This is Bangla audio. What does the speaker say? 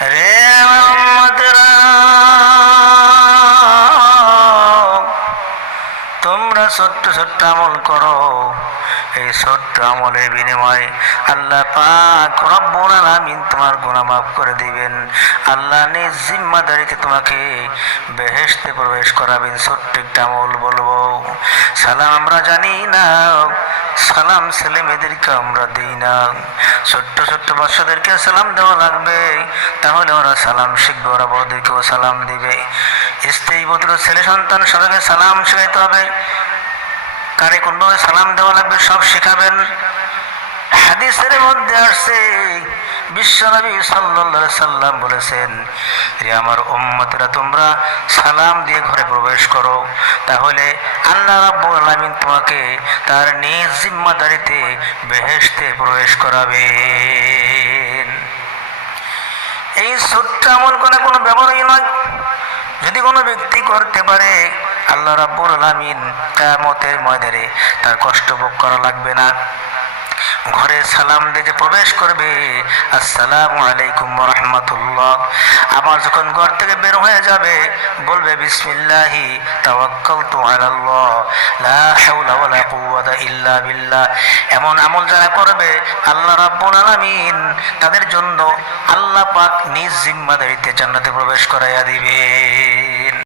রে তোমরা ছোট্ট ছোট্ট আমল করো। এই ছোট্ট আমলের বিনিময়ে আল্লাহ পাক রব্বুল আলামিন তোমার গুনাহ মাফ করে দিবেন। আল্লাহ নিজ জিম্মাদারিতে তোমাকে বেহেশতে প্রবেশ করাবেন। ছোট্ট একটা আমল বলব। সালাম আমরা জানি না। সালাম ছেলে মেয়েদেরকে আমরা দিই না। ছোট্ট ছোট্ট বাচ্চাদেরকে সালাম দেওয়া লাগবে। তাহলে ওরা সালাম শিখবে, ওরা বড়দেরকেও সালাম দিবে। স্ত্রী, পুত্র, ছেলে, সন্তান সবাইকে সালাম শেখাইতে হবে। কারে কোনভাবে সালাম দেওয়া লাগবে সব শেখাবেন। হাদিসের মধ্যে আসছে বিশ্বনবী সাল্লাল্লাহু সাল্লাম বলেছেন রে আমার উম্মতরা, তোমরা সালাম দিয়ে ঘরে প্রবেশ করো। তাহলে আল্লাহ রাব্বুল আলামিন তোমাকে তার নিজ জিম্মাদারিতে বেহেশতে প্রবেশ করাবেন। এই ছোট্ট আমল করে কোনো ব্যবহারই নয়। যদি কোনো ব্যক্তি করতে পারে, আল্লাহ রাব্বুল আলামিন কিয়ামতের ময়দানে তার কষ্ট ভোগ করা লাগবে না। ঘরে সালাম দিয়ে প্রবেশ করবে, আসসালামু আলাইকুম আমার যখন ঘর থেকে বের হয়ে যাবে, বলবে, বিসমিল্লাহি, তাওয়াক্কালতু ইল্লা এমন আমল যারা করবে, আল্লাহ রাব্বুল আলামিন তাদের জন্য আল্লাহ পাক নিজ জিম্মাদারিতে জান্নাতে প্রবেশ করাইয়া দিবে।